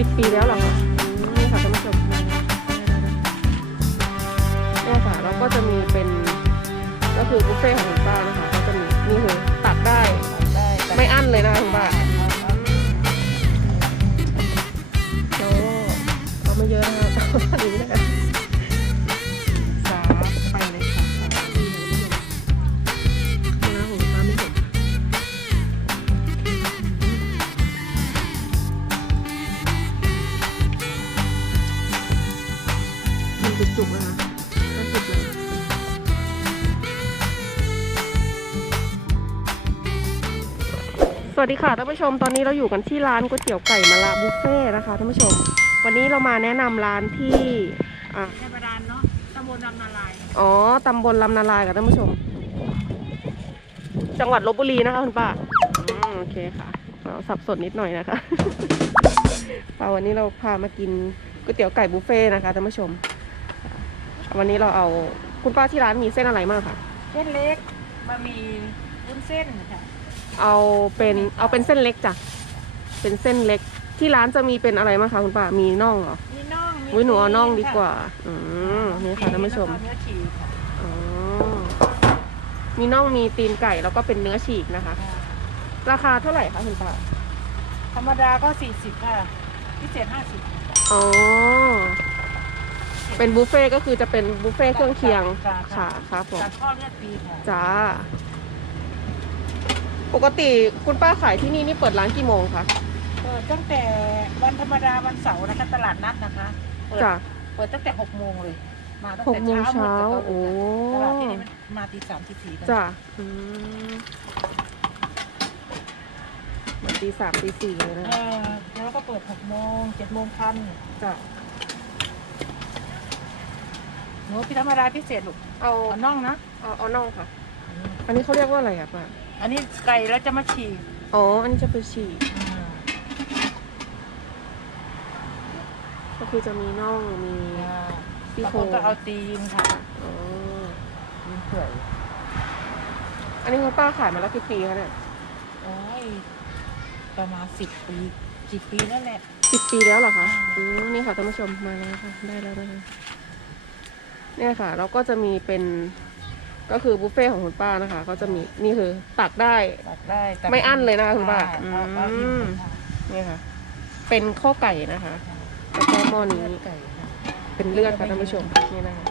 สิบปีแล้วเหรอคะอืมนี่ค่ะท่านผู้ชมเนี่ยค่ะแล้วก็จะมีเป็นก็คือบุฟเฟ่ต์ของคุณป้านะคะก็จะมีนี่คือตักได้ได้ไม่อั้นเลยนะคะคุณป้า จุกนะคะก็จุกเลยสวัสดีค่ะท่านผู้ชมตอนนี้เราอยู่กันที่ร้านก๋วยเตี๋ยวไก่มะระบุฟเฟ่ต์นะคะท่านผู้ชม วันนี้เรามาแนะนำร้านที่อะเทพดานเนาะตำบลลำนาลายอ๋อตำบลลำนาลายกับท่านผู้ชม จังหวัดลบบุรีนะคะคุณป้าอืมโอเคค่ะเราสับสนนิดหน่อยนะคะ ป้าวันนี้เราพามากินก๋วยเตี๋ยวไก่บุฟเฟ่ต์นะคะท่านผู้ชม วันนี้เราเอาคุณป้าที่ร้านมีเส้นอะไรมากคะเส้นเล็กบะหมี่วุ้นเส้นค่ะเอาเป็นเอาเป็นเส้นเล็กจ้ะเป็นเส้นเล็กที่ร้านจะมีเป็นอะไรมางคะคุณป้ามีน่องเหรอมีน่องมีอุ้ยหนูเอาน่องดีค่ะกว่า อืมนี่ค่ะท่านผู้ชมแล้วก็เนื้อฉีกค่ะอ๋อมีน่องมีตีนไก่แล้วก็เป็นเนื้อฉีกนะคะ ราคาเท่าไหร่คะคุณป้าธรรมดาก็40ค่ะพิเศษ50อ๋อ เป็นบุฟเฟ่ต์ก็คือจะเป็นบุฟเฟ่ต์เครื่องเคียงจ้ะค่ะครับผมตัดข้อเลือดปีค่ะจ้า ปกติคุณป้าขายที่นี่นี่เปิดร้านกี่โมงคะเปิดตั้งแต่วันธรรมดาวันเสาร์นะคะตลาดนัดนะคะเปิดจ้า เปิดตั้งแต่6โมงเลย มาตั้งหแต่กโมงเช้าหมดเช้าแต่ก็โอ้ตลาดที่นี่มันมาตีสามตีสี่กันจ้าอืมมาตีสามตีสี่เลยนะเออแล้วก็เปิด6โมง7โมงพันจ้า หนูพี่ธรรมดาพิเศษลูกเอาเอาน่องนะ เอาเอาน่องค่ะ อันนี้เขาเรียกว่าอะไรอะป้าอันนี้ไก่แล้วจะมาฉีกอ๋อ อันนี้จะเป็นฉีกก็คือจะมีน่องมีซี่บางโคครนงก็เอาตีนค่ะอ๋อตีนเปื่อยอันนี้คุณป้าขายมาแล้วกี่ปีคะเนี่ยโอ้ยประมาณสิบปีสิบปีนั่นแหละสิบปีแล้วเหรอคะอ่าอืมนี่ค่ะท่านผู้ชมมาแล้วค่ะ ได้แล้วนะคะ เนี่ยค่ะ เราก็จะมีเป็นก็คือบุฟเฟ่ต์ของคุณป้านะคะ ก็จะมีนี่คือตักได้ ตัดได้ตัดไม่อั้นเลยนะคะคุณป้าใช่เอาเอาอิ่อืมมค่ะเนี่ยค่ะ เป็นข้อไก่นะคะแล้วก็หม้อนี้เลือดไก่ค่ะเป็นเลือดค่ะท่านผู้ชมนี่นะคะ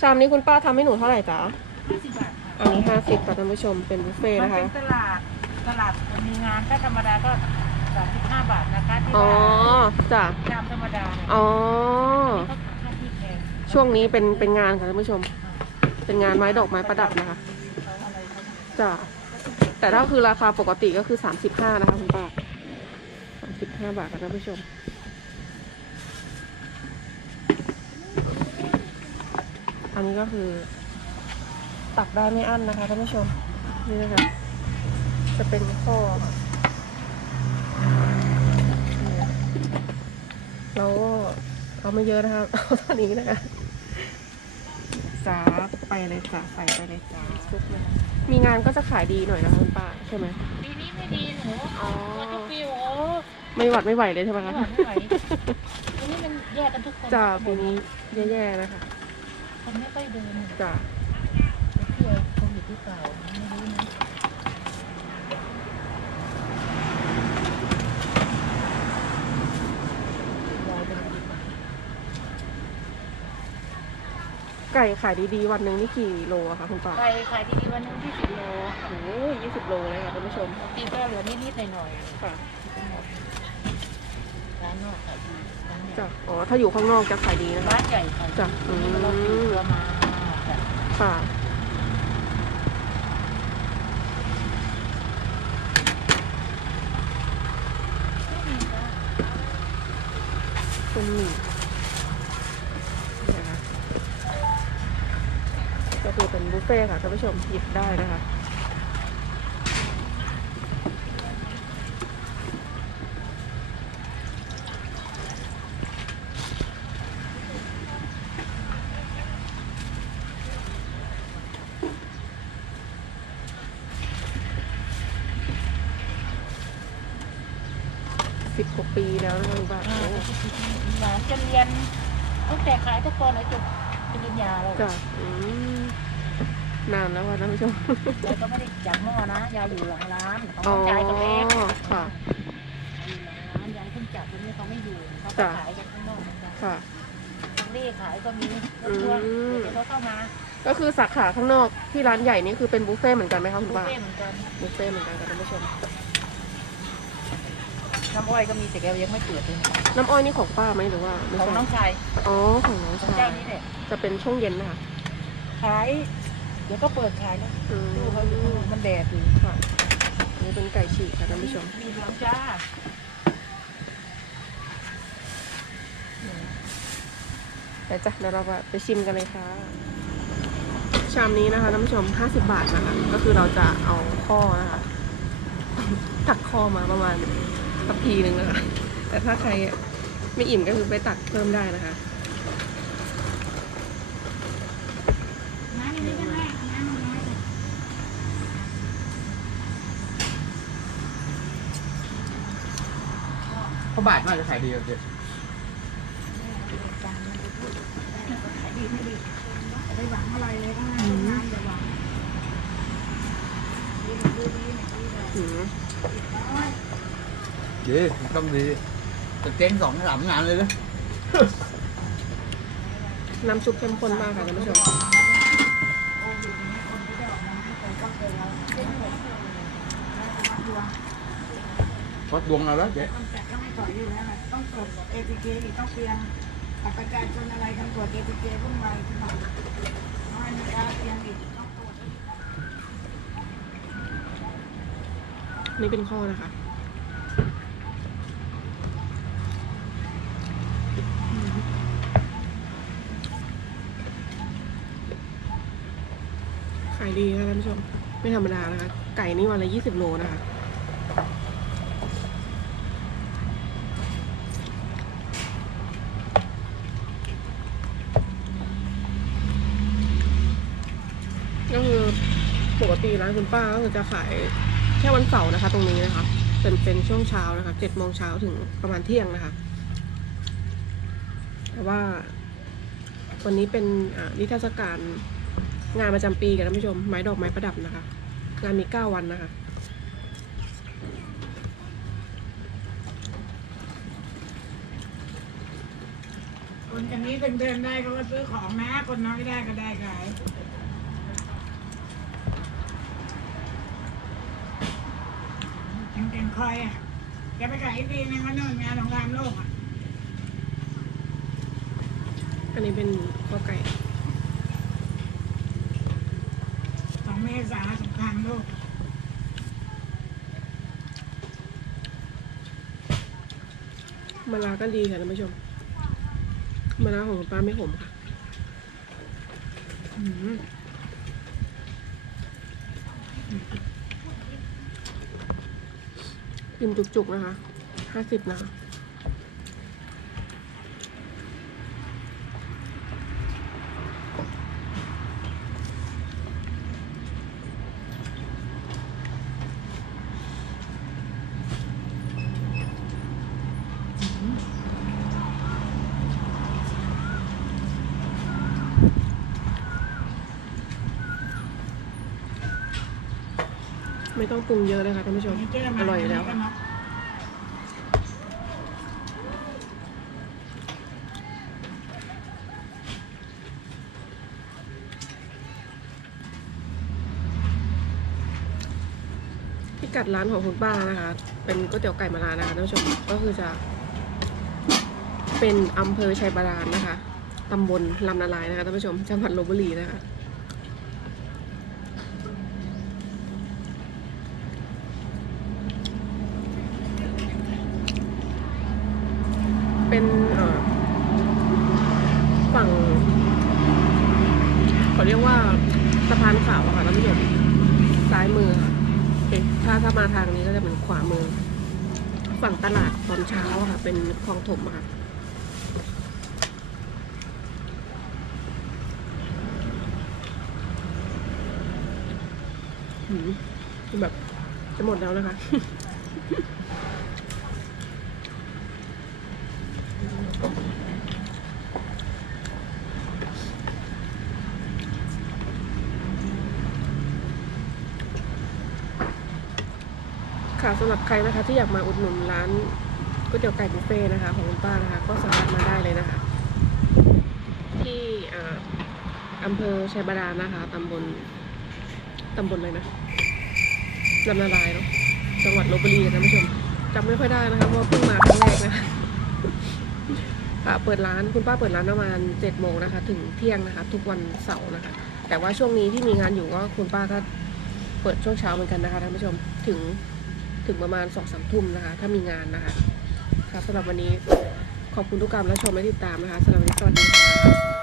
ชามนี้คุณป้าทำให้หนูเท่าไหร่จ๊ะห้าสิบบาทค่ะอันนี้ห้าสิบค่ะท่านผู้ชมเป็นบุฟเฟ่ต์มันนะคะ เป็นตลาด ตลาดมีงานถ้าธรรมดาก็สามสิบห้าบาทนะคะที่อ๋อว่าจ้ะชามธรรมดาเนี่ยอ๋อ ก็ค่าที่แพงช่วงนี้เป็นเป็นงานค่ะท่านผู้ชม เป็นงานไม้ดอกไม้ประดับนะคะเขาอะไรเขาจ้ะแต่ถ้าคือราคาปกติก็คือสามสิบห้านะคะคุณป้าสามสิบห้าบาทค่ะท่านผู้ชม อันนี้ก็คือ ตักได้ไม่อั้นนะคะท่านผู้ชม นี่นะคะ จะเป็นข้อค่ะนี่นะเราก็เอาไม่เยอะนะคะเอาเท่านี้นะคะจ้าไปเลยจ้าใส่ไปเลยจ้าซุปเลยมีงานก็จะขายดีหน่อยนะคะคุณป้าใช่ไหมปีนี้ไม่ดีหนูอ๋อตัวทุกปีโอ้ไม่หวัดไม่ไหวเลยใช่ไหมไม่คะไหวไม่ไหวปีนี้มันแยกกันทุกคนจ้าปีนี้แย่ๆนะคะคนไม่ค่อยเดินจ้าเที่ยวโควิดหรือเปล่าไม่รู้นะ ไก่ขายดีๆ วันหนึ่งนี่กี่โลอะคะคุณป้าไก่ขายดีๆวันหนึงที่สิบโลโอ้ยยี่สิบโลเลยค่ะท่านผู้ชมตีก็เหลือนิดๆหน่อยค่ะๆทั้งหมดร้านนอกขายดีร้านใหญ่จ้ะอ๋อถ้าอยู่ข้างนอกจะขายดีนะคะ ร้านใหญ่ขายดีจ้ะอืมนี่เราตีตัวมาจ้ะค่ะ เป็นหมี่ เฟ่ค่ะท่านผู้ชมหยิบได้นะคะสิบกว่าปีแล้วนะคุณป้าหลานจะเรียนตั้งแต่ขายทุกคนเลยจบปริญญาเล้จ้ะ นานแล้วค่ะท่านผู้ชมยายก็ไม่ได้จับหม้อนะยายอยู่หลังร้านของอ๋อน้องชายกับเล็กค่ะอยู่หลังร้านยายเพิ่งจับวันนี้เขาไม่อยู่เขาไปจ้ะ ขายกันข้างนอกเหมือนกันค่ะ ทางเล่ขายก็มีรถทัวร์อืม เดี๋ยวเขาเข้ามาก็คือสาขาข้างนอกที่ร้านใหญ่นี่คือเป็นบุฟเฟ่ต์เหมือนกันไหมคะคุณบุฟป้าเฟ่ต์เหมือนกันบุฟเฟ่ต์เหมือนกันค่ะท่านผู้ชม น้ำอ้อยก็มีแต่แกยังไม่เปิดเลยน้ำอ้อยนี่ของป้าไหมหรือว่าไม่ของใช่น้องชายอ๋อของน้องของชาเจ้ายนี้แหละจะเป็นช่วงเย็นนะคะขาย เดี๋ยวก็เปิดขายแล้วอืม ดูเขาอยู่มันแดดอยู่ค่ะอันนี่เป็นไก่ฉีกค่ะท่านผู้ชม มีเหลืองจ้าไปจ้ะเดี๋ยวเราไปชิมกันเลยค่ะ ชามนี้นะคะท่านผู้ชม 50 บาทนะคะ ก็คือเราจะเอาข้อนะคะ ตักข้อมาประมาณสักพีหนึ่งนะคะ แต่ถ้าใครไม่อิ่มก็คือไปตักเพิ่มได้นะคะ น้ำนี้ก็ได้น้ำน้อย เขา บาทมากจะขายดีกว่าเด็ดไปหวังอะไรเลยก็ไม่น้ำจะหวังอืมดีต้องดีจะเจ๊งสองสามงานเลยนะน้ำซุปเข้มข้นมากค่ะท่านผู้ชม วัดดวงเราแล้วเจ๊ต้องจัดต้องให้ต่อยอยู่แล้วนะต้องตรวจเอทีเคอีกต้องเปลี่ยนบัตรประชาชนอะไรกันตรวจเอทีเคพุ่งไปขึ้นมาน้อยมีการเปลี่ยนอีกต้องตรวจนี่เป็นข้อนะคะขายดีค่ะท่านผู้ชม ไม่ธรรมดานะคะ ไก่นี่วันละยี่สิบโลนะคะ ก็คือปกติร้าน คุณป้าก็คือจะขายแค่วันเสาร์นะคะ ตรงนี้นะคะ เป็นเป็นช่วงเช้านะคะเจ็ดโมงเช้าถึงประมาณเที่ยงนะคะแต่ว่าวันนี้เป็นนิทรรศการงานประจำปีกันท่านผู้ชม ไม้ดอกไม้ประดับนะคะ งานมีเก้าวันนะคะคนกันนี้เดินๆได้เขาก็ซื้อของนะ คนน้อยได้ก็ได้ขายยังเก่ง คอยอะแกไปขายอีกทีนึงก็โน่นงานของรามโลกอะอันนี้เป็นข้อไก่สองเมษาสงครามโลกมะระก็ดีค่ะท่านผู้ชมมะระของคุณป้าไม่ขมค่ะ อืม อิ่มจุกๆนะคะห้าสิบนะคะ ไม่ต้องปรุงเยอะเลยค่ะท่านผู้ชมเจ๊มาอร่อยอยู่แล้วก็ค่ะเนาะพิกัดร้านของคุณป้านะคะ เป็นก๋วยเตี๋ยวไก่มะระนะคะท่านผู้ชม ก็คือจะ เป็นอำเภอชัยบาดาลนะคะตำบลลำนาลายนะคะท่านผู้ชม จังหวัดลบบุรีนะคะ เป็นฝั่งเขาเรียกว่าสะพานขาวอะค่ะท่านผู้ชมซ้ายมือค่ะเอ๊ะถ้าถ้ามาทางนี้ก็จะเป็นขวามือ ฝั่งตลาดตอนเช้าอะค่ะ เป็นคลองถมอะค่ะหืมคือแบบจะหมดแล้วนะคะ สำหรับใครนะคะที่อยากมาอุดหนุนร้านก๋วยเตี๋ยวไก่บุฟเฟ่นะคะ ของคุณป้านะคะ ก็สามารถมาได้เลยนะคะ ที่อ่าอำเภอชัยบาดาลนะคะตำบลตำบลเลยนะลำนาลายเนาะจังหวัดลบบุรีนะท่านผู้ชมจำไม่ค่อยได้นะคะเพราะว่าเพิ่งมาครั้งแรกนะคะค่ะเปิดร้านคุณป้าเปิดร้านประมาณเจ็ดโมงนะคะ ถึงเที่ยงนะคะ ทุกวันเสาร์นะคะ แต่ว่าช่วงนี้ที่มีงานอยู่ก็คุณป้าก็เปิดช่วงเช้าเหมือนกันนะคะท่านผู้ชมถึง ถึงประมาณสองสามทุ่มนะคะ ถ้ามีงานนะคะ ครับสำหรับวันนี้ขอบคุณทุกการรับชมและติดตามนะคะสำหรับวันนี้สวัสดีค่ะ